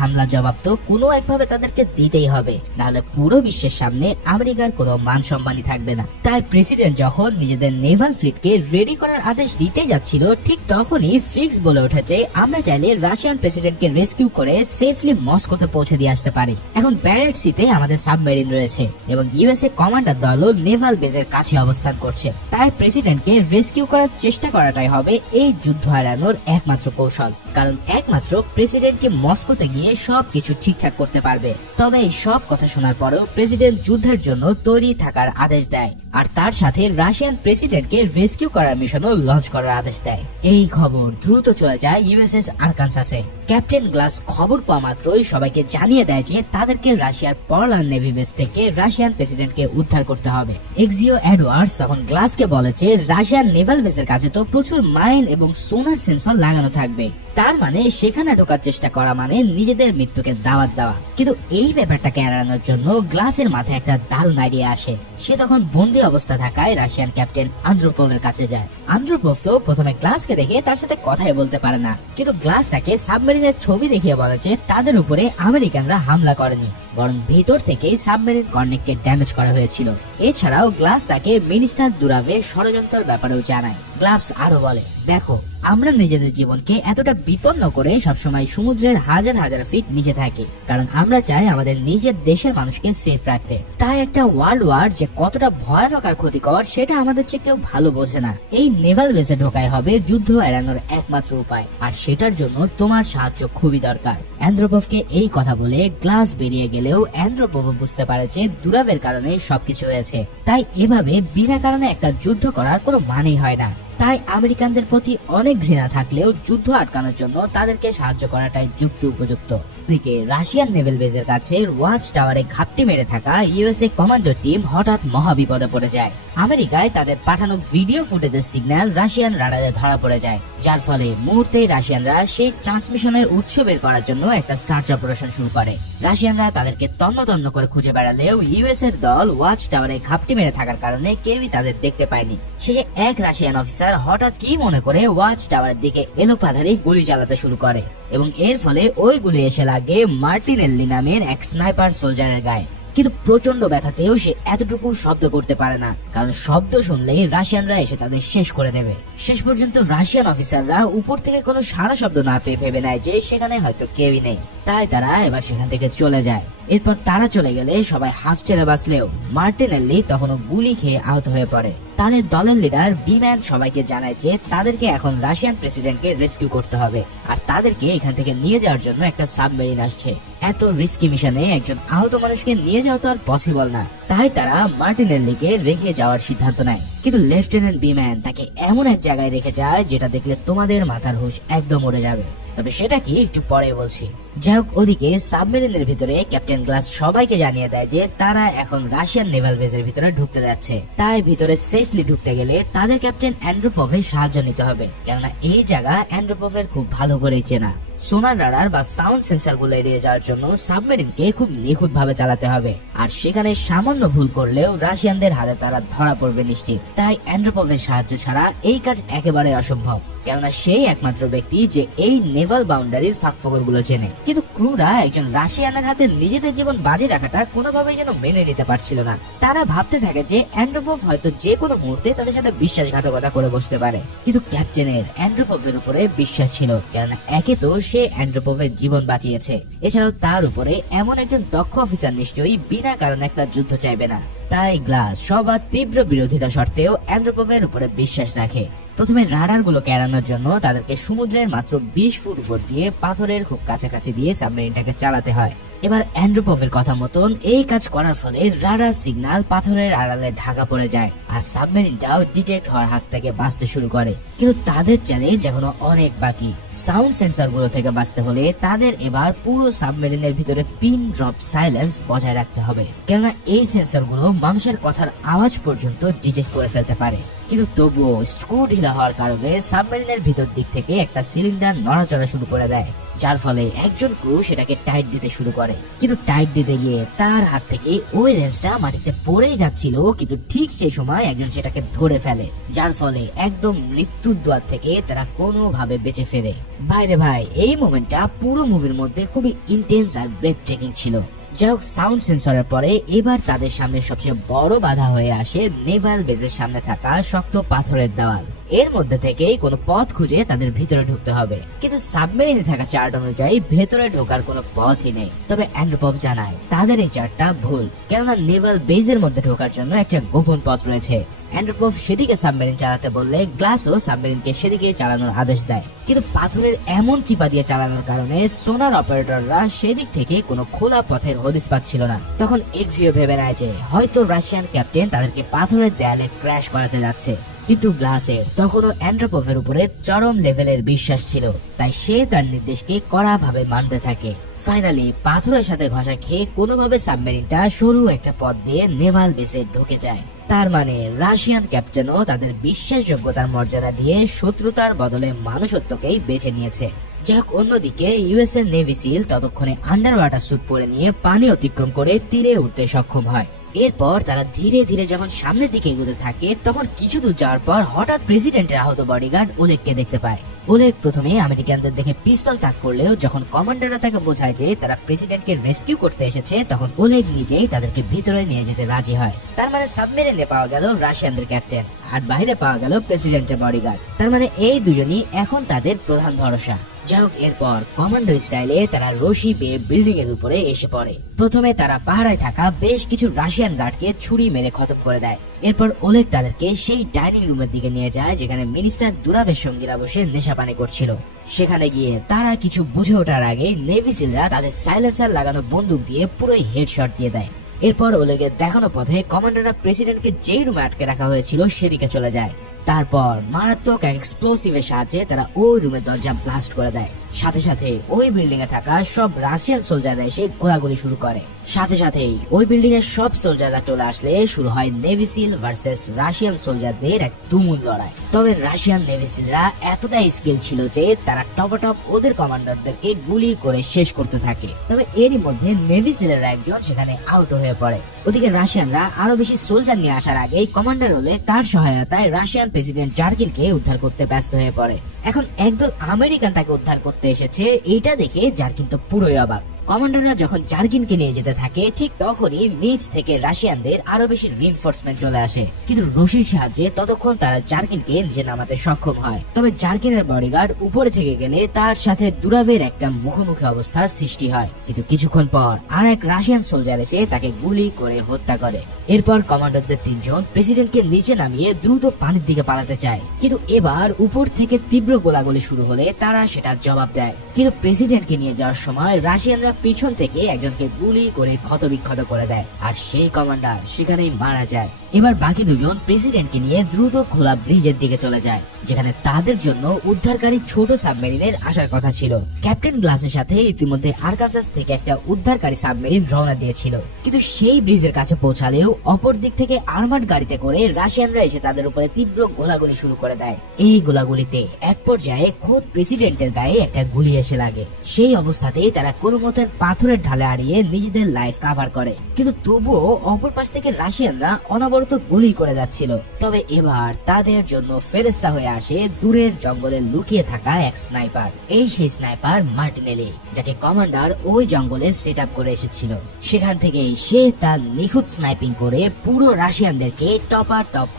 হামলার জবাব তো কোনো একভাবে তাদেরকে দিতেই হবে, নাহলে পুরো বিশ্বের সামনে আমেরিকার কোনো মান সম্মানই থাকবে না। তাই প্রেসিডেন্ট যখন নিজেদের নেভাল ফ্লিটকে রেডি করার আদেশ দিতে যাচ্ছিল, ঠিক তখনই ফিক্স বলে উঠেছে আমরা চাইলে রাশিয়ান প্রেসিডেন্টকে রেস্কিউ করে সেফলি মস্কোতে পৌঁছে দিয়ে আসতে পারি। এখন ব্যারেট সিতে আমাদের সাবমেরিন রয়েছে এবং ইউএসএ কমান্ডার দলও নেভাল বেজের কাছে অবস্থান করছে। তাই প্রেসিডেন্টকে রেস্কিউ করার চেষ্টা করাটাই হবে এই যুদ্ধ হারানোর একমাত্র কৌশল, কারণ একমাত্র প্রেসিডেন্টকে মস্কোতে গিয়ে সবকিছু ঠিকঠাক করতে পারবে। তবে এই সব কথা শোনার পরেও প্রেসিডেন্ট যুদ্ধের জন্য তৈরি থাকার আদেশ দেয়, আর তার সাথে রাশিয়ান প্রেসিডেন্টকে রেস্কিউ করার মিশনও লঞ্চ করার আদেশ দেয়। এই খবর দ্রুত চলে যায় ইউএসএস আরকানসাসে। ক্যাপ্টেন গ্লাস খবর পাওয়া মাত্রই সবাইকে জানিয়ে দেয় যে তাদেরকে রাশিয়ার পরলান নেভি বেস থেকে রাশিয়ান প্রেসিডেন্টকে উদ্ধার করতে হবে। এক্সিও এডওয়ার্ডস তখন গ্লাসকে বলে যে রাশিয়ান নেভাল বেসের কাছে তো প্রচুর মাইন এবং সোনার সেন্সর লাগানো থাকবে, তার মানে সেখানে ঢোকার চেষ্টা করা মানে নিজেদের মৃত্যুকে দাওয়াত দেওয়া। কিন্তু এই ব্যাপারটাকে এড়ানোর জন্য গ্লাসের মাথায় একটা দারুণ আইডিয়া আসে। সে তখন বন্দি অবস্থা থাকায় রাশিয়ান ক্যাপ্টেন আন্দ্রোপভের কাছে যায়। আন্দ্রোপভ তো প্রথমে গ্লাসকে দেখে তার সাথে কথাই বলতে পারে না, কিন্তু গ্লাস তাকে সাবমেরিনের ছবি দেখিয়ে বলে যে তাদের উপরে আমেরিকানরা হামলা করেনি, বরং ভেতর থেকে সাবমেরিন কর্নেককে ড্যামেজ করা হয়েছিল। এছাড়াও গ্লাস তাকে মিনিস্টার দুরাভের ষড়যন্ত্রের ব্যাপারেও জানায়। গ্লাস আরো বলে, দেখো আমরা নিজেদের জীবনকে এতটা বিপন্ন করে সবসময় সমুদ্রের হাজার হাজার ফিট নিচে থাকি, কারণ আমরা চাই আমাদের নিজের দেশের মানুষকে সেফ রাখতে। তাই একটা ওয়ার্ল্ড ওয়ার যে কতটা ভয়ানক আর ক্ষতিকর সেটা আমাদের চেয়ে কেউ ভালো বোঝে না। এই নেভাল বেসে ঢোকাই হবে যুদ্ধ এড়ানোর একমাত্র উপায়, আর সেটার জন্য তোমার সাহায্য খুবই দরকার। অ্যান্ড্রোপভকে এই কথা বলে গ্লাস বেরিয়ে গেলেও অ্যান্ড্রোপভ বুঝতে পারে যে দুরাভের কারণে সবকিছু হয়েছে। তাই এভাবে বিনা কারণে একটা যুদ্ধ করার কোনো মানেই হয় না। তাই আমেরিকানদের প্রতি অনেক ঘৃণা থাকলেও যুদ্ধ আটকানোর জন্য তাদেরকে সাহায্য করাটাই যুক্তি উপযুক্ত। দিকে রাশিয়ান নেভেল বেজের কাছে ওয়াচ টাওয়ারে ঘাপটি মেরে থাকা ইউএসএ কমান্ডো টিম হঠাৎ মহাবিপদে পড়ে যায়। আমেরিকায় তাদের পাঠানো ভিডিও ফুটেজের সিগন্যাল রাশিয়ান রাডারে ধরা পড়ে যায়, যার ফলে মুহূর্তেই রাশিয়ানরা সেই ট্রান্সমিশনের উৎস বের করার জন্য একটা সার্চ অপারেশন শুরু করে। রাশিয়ানরা তাদেরকে তন্ন তন্ন করে খুঁজে বেড়ালেও ইউএস এর দল ওয়াচ টাওয়ারে ঘাপটি মেরে থাকার কারণে কেউই তাদের দেখতে পায়নি। শেষে এক রাশিয়ান অফিসার হঠাৎ কি মনে করে ওয়াচ টাওয়ারের দিকে এলোপাথারি গুলি চালাতে শুরু করে এবং এর ফলে ওই গুলি এসে লাগে মার্টিনেল্লি নামের এক স্নাইপার সোলজারের গায়ে। কিন্তু প্রচন্ড ব্যথাতেও সে এতটুকু শব্দ করতে পারে না, কারণ শব্দ শুনলেই রাশিয়ানরা এসে তাদের শেষ করে দেবে। শেষ পর্যন্ত রাশিয়ান অফিসাররা উপর থেকে কোনো সারা শব্দ না পেয়ে ভেবে নেয় যে সেখানে হয়তো কেউই নেই, তাই তারা এবার সেখান থেকে চলে যায়। এরপর তারা চলে গেলে সবাই হাফ ছেড়ে বাঁচলেও মার্টিনেল্লি তখনও গুলি খেয়ে আহত হয়ে পড়ে। তাদের দলের লিডার বিম্যান সবাইকে জানায় যে তাদেরকে এখন রাশিয়ান প্রেসিডেন্টকে রেস্কিউ করতে হবে, আর তাদেরকে এখান থেকে নিয়ে যাওয়ার জন্য একটা সাবমেরিন আসছে। এত রিস্কি মিশনে একজন আহত মানুষকে নিয়ে যাওয়া তো আর পসিবল না, তাই তারা মার্টিনেল্লিকে রেখে যাওয়ার সিদ্ধান্ত নেয়। কিন্তু লেফটেন্যান্ট বিম্যান তাকে এমন এক জায়গায় রেখে যায় যেটা দেখলে তোমাদের মাথার হুঁশ একদম উড়ে যাবে, তবে সেটা কি একটু পরে বলছি। যাই হোক, ওদিকে সাবমেরিনের ভিতরে ক্যাপ্টেন গ্লাস সবাইকে জানিয়ে দেয় যে তারা এখন রাশিয়ান নেভাল বেসের ভিতরে ঢুকতে যাচ্ছে। তাই ভিতরে সেফলি ঢুকতে গেলে তাদের ক্যাপ্টেন অ্যান্ড্রোপভের সাহায্য নিতে হবে, কেননা এই জায়গা অ্যান্ড্রোপভের খুব ভালো করেই চেনা। সোনার রাডার বা সাউন্ড সেন্সর গুলো এড়িয়ে যাওয়ার জন্য সাবমেরিনকে খুব নিখুঁত ভাবে চালাতে হবে, আর সেখানে সামান্য ভুল করলেও রাশিয়ানদের হাতে তারা ধরা পড়বে নিশ্চিত। তাই অ্যান্ড্রোপভের সাহায্য ছাড়া এই কাজ একেবারে অসম্ভব, কেননা সেই একমাত্র ব্যক্তি যে এই নেভাল বাউন্ডারির ফাঁকফোকর গুলো চেনে। কিন্তু ক্রুরা একজন রাশিয়ানের হাতে নিজেদের জীবন বাজি রাখাটা কোনোভাবেই যেন মেনে নিতে পারছিল না। তারা ভাবতে থাকে যে অ্যান্ড্রোপভ হয়তো যে কোনো মুহূর্তে তাদের সাথে বিশ্বাসঘাতকতা করে বসতে পারে, কিন্তু ক্যাপ্টেনের অ্যান্ড্রোপভের উপরে বিশ্বাস ছিল, কেননা একে তো সে অ্যান্ড্রোপভের জীবন বাঁচিয়েছে, এছাড়াও তার উপরে এমন একজন দক্ষ অফিসার নিশ্চয়ই বিনা কারণে একটা যুদ্ধ চাইবে না। তাই গ্লাস সবার তীব্র বিরোধিতা সত্ত্বেও অ্যান্ড্রোপভের উপরে বিশ্বাস রাখে। প্রথমে রাডার গুলোকে এড়ানোর জন্য তাদেরকে সমুদ্রের মাত্র 20 ফুট উপর দিয়ে পাথরের খুব কাছাকাছি দিয়ে সাবমেরিনটাকে চালাতে হয়। এবার অ্যান্ড্রোপভের কথা মতন এই কাজ করার ফলে রাডার সিগন্যাল পাথরের আড়ালে ঢাকা পড়ে যায়, আর সাবমেরিনটাও ডিটেক্ট হওয়ার হাত থেকে বাঁচতে শুরু করে। কিন্তু তাদের চ্যালেঞ্জ এখনো অনেক বাকি। সাউন্ড সেন্সর গুলো থেকে বাঁচতে হলে তাদের এবার পুরো সাবমেরিনের ভিতরে পিন ড্রপ সাইলেন্স বজায় রাখতে হবে, কেননা এই সেন্সর গুলো মানুষের কথার আওয়াজ পর্যন্ত ডিটেক্ট করে ফেলতে পারে। কিন্তু তবুও স্ক্রু ঢিলা হওয়ার কারণে সাবমেরিনের ভিতর দিক থেকে একটা সিলিন্ডার নড়াচড়া শুরু করে দেয়, যার ফলে একজন ক্রু সেটাকে টাইট দিতে শুরু করে। কিন্তু টাইট দিতে গিয়ে তার হাত থেকে ওই রেঞ্জটা মাটিতে পড়েই যাচ্ছিল, কিন্তু ঠিক সেই সময় একজন সেটাকে ধরে ফেলে, যার ফলে একদম মৃত্যুর দুয়ার থেকে তারা কোনোভাবে বেঁচে ফেরে। ভাইরে ভাই, এই মোমেন্টটা পুরো মুভির মধ্যে খুবই ইন্টেন্স আর ব্রেথ টেকিং ছিল। যাই হোক, সাউন্ড সেন্সরের পরে এবার তাদের সামনে সবচেয়ে বড় বাধা হয়ে আসে নেভাল বেজের সামনে থাকা শক্ত পাথরের দেওয়াল। এর মধ্যে থেকেই কোনো পথ খুঁজে তাদের ভিতরে ঢুকতে হবে, কিন্তু সাবমেরিনে থাকা চার্ট অনুযায়ী ভেতরে ঢোকার কোনো পথই নেই। তবে অ্যান্ড্রোপভ জানায় তাদের এই চার্টটা ভুল, কেননা নেভাল বেজের মধ্যে ঢোকার জন্য একটা গোপন পথ রয়েছে। অ্যান্ড্রোপভ সেদিকে সাবমেরিন চালাতে বললে গ্লাসও সাবমেরিনকে সেদিকে চালানোর আদেশ দেয়, কিন্তু পাথরের এমন চিপা দিয়ে চালানোর কারণে সোনার অপারেটররা সেদিক থেকে কোনো খোলা পথের হদিস পাচ্ছিল না। তখন এক্সিও ভেবে নেয় যে হয়তো রাশিয়ান ক্যাপ্টেন তাদেরকে পাথরের দেয়ালে ক্র্যাশ করাতে যাচ্ছে, কিন্তু গ্লাসের তখনও অ্যান্ড্রোপভের উপরে চরম লেভেলের বিশ্বাস ছিল, তাই সে তার নির্দেশকে কড়াভাবে মানতে থাকে। ফাইনালি পাথরের সাথে ঘষা খেয়ে কোনোভাবে সাবমেরিনটা সরু একটা পথ দিয়ে নেভাল বেসে ঢুকে যায়। তার মানে রাশিয়ান ক্যাপ্টেনও তাদের বিশ্বাসযোগ্যতার মর্যাদা দিয়ে শত্রুতার বদলে মানুষত্বকেই বেছে নিয়েছে। যাক, অন্যদিকে ইউএসএ নেভি সিল ততক্ষণে আন্ডার ওয়াটার স্যুট পরে নিয়ে পানি অতিক্রম করে তীরে উঠতে সক্ষম হয়। এরপর তারা ধীরে ধীরে যখন সামনের দিকে এগোতে থাকে, তখন কিছু দূর যাওয়ার পর হঠাৎ প্রেসিডেন্টের আহত বডিগার্ড ওলেগকে দেখতে পায়। ওলেগ প্রথমে আমেরিকানদের দেখে পিস্তল তাক করলেও যখন কমান্ডাররা তাকে বোঝায় যে তারা প্রেসিডেন্টকে রেস্কিউ করতে এসেছে, তখন ওলেগ নিজেই তাদেরকে ভিতরে নিয়ে যেতে রাজি হয়। তার মানে সাবমেরিনে পাওয়া গেল রাশিয়ানদের ক্যাপ্টেন, আর বাইরে পাওয়া গেল প্রেসিডেন্টের বডিগার্ড। তার মানে এই দুজনই এখন তাদের প্রধান ভরসা। যাই হোক, এরপর কমান্ডো স্টাইলে তারা রশি বেয়ে বিল্ডিং এর উপরে এসে পড়ে। প্রথমে তারা পাহারায় থাকা বেশ কিছু রাশিয়ান গার্ডকে ছুরি মেরে খতম করে দেয়। এরপর ওলেগ তাদেরকে সেই ডাইনিং রুমের দিকে নিয়ে যায় যেখানে মিনিস্টার দুরাভের সঙ্গীরা বসে নেশা পানি করছিল। সেখানে গিয়ে তারা কিছু বুঝে ওঠার আগে নেভি সিলরা তাদের সাইলেন্সার লাগানো বন্দুক দিয়ে পুরোই হেডশট দিয়ে দেয়। এরপর ওলেগের দেখানো পথে কমান্ডাররা প্রেসিডেন্টকে যেই রুমে আটকে রাখা হয়েছিল সেদিকে চলে যায়। তারপর মারাত্মক এক এক্সপ্লোসিভের সাহায্যে তারা ওই রুমের দরজা ব্লাস্ট করে দেয়। সাথে সাথে ওই বিল্ডিং এ থাকা সব রাশিয়ান সোলজাররা এসে গোলাগুলি শুরু করে। সাথে সাথেই ওই বিল্ডিং এর সব সোলজাররা চলে আসলে শুরু হয় নেভি সিল ভার্সেস রাশিয়ান সোলজারদের এক তুমুল লড়াই। তবে রাশিয়ান নেভি সিলরা এতটাই স্কিল ছিল যে তারা টপ ওদের কমান্ডারদেরকে গুলি করে শেষ করতে থাকে। তবে এরই মধ্যে নেভি সিলেরা একজন সেখানে আহত হয়ে পড়ে। ওদিকে রাশিয়ানরা আরো বেশি সোলজার নিয়ে আসার আগেই কমান্ডার হলে তার সহায়তায় রাশিয়ান প্রেসিডেন্ট জার্কিনকে উদ্ধার করতে ব্যস্ত হয়ে পড়ে। এখন একদল আমেরিকান তাকে উদ্ধার করতে এসেছে, এইটা দেখে জার্কিন তো পুরোই অবাক। কমান্ডাররা যখন জার্কিনকে নিয়ে যেতে থাকে ঠিক তখনই নিচ থেকে রাশিয়ানদের আরো বেশি রিইনফোর্সমেন্ট চলে আসে, কিন্তু রশির সাহায্যে ততক্ষণ তারা জার্কিনকে নিচে নামাতে সক্ষম হয়। তবে জার্কিনের বডিগার্ড উপরে থেকে গেলে তার সাথে দুরাভের একটা মুখোমুখি অবস্থার সৃষ্টি হয়, কিন্তু কিছুক্ষণ পর আর এক রাশিয়ান সোলজার এসে তাকে গুলি করে হত্যা করে। এরপর কমান্ডারদের তিনজন প্রেসিডেন্টকে নিচে নামিয়ে দ্রুত পানির দিকে পালাতে চায়, কিন্তু এবার উপর থেকে তীব্র গোলাগুলি শুরু হলে তারা সেটা জবাব দেয়। কিন্তু প্রেসিডেন্টকে নিয়ে যাওয়ার সময় রাশিয়ানরা পিছন থেকে একজনকে গুলি করে ক্ষতবিক্ষত করে দেয়, আর সেই কমান্ডার সেখানেই মারা যায়। এবার বাকি দুজন প্রেসিডেন্টকে নিয়ে দ্রুত খোলা ব্রিজের দিকে চলে যায়, যেখানে তাদের জন্য উদ্ধারকারী ছোট সাবমেরিনের আসার কথা ছিল। ক্যাপ্টেন গ্লাসের সাথে ইতিমধ্যে আরকানসাস থেকে একটা উদ্ধারকারী সাবমেরিন রওনা দিয়েছিল, কিন্তু সেই ব্রিজের কাছে পৌঁছালেও অপর দিক থেকে আর্মার্ড গাড়িতে করে রাশিয়ানরা এসে তাদের উপরে তীব্র গোলাগুলি শুরু করে দেয়। এই গোলাগুলিতে এক পর্যায়ে খোদ প্রেসিডেন্টের গায়ে একটা গুলি এসে লাগে। সেই অবস্থাতেই তারা কোনো মতে পাথরের ঢালে হারিয়ে নিজেদের লাইফ কাভার করে, কিন্তু তবুও অপর পাশ থেকে রাশিয়ানরা অনবরত গুলি করে যাচ্ছিল। তবে এবার তাদের জন্য ফেরেস্তা হয়ে আসে দূরের জঙ্গলে লুকিয়ে থাকা এক স্নাইপার। এই সেই স্নাইপার মার্টিনেলি, যাকে কমান্ডার ওই জঙ্গলে সেট আপ করে এসেছিল। সেখান থেকেই সে তার নিখুঁত স্নাইপিং করে পুরো রাশিয়ানদেরকে টপ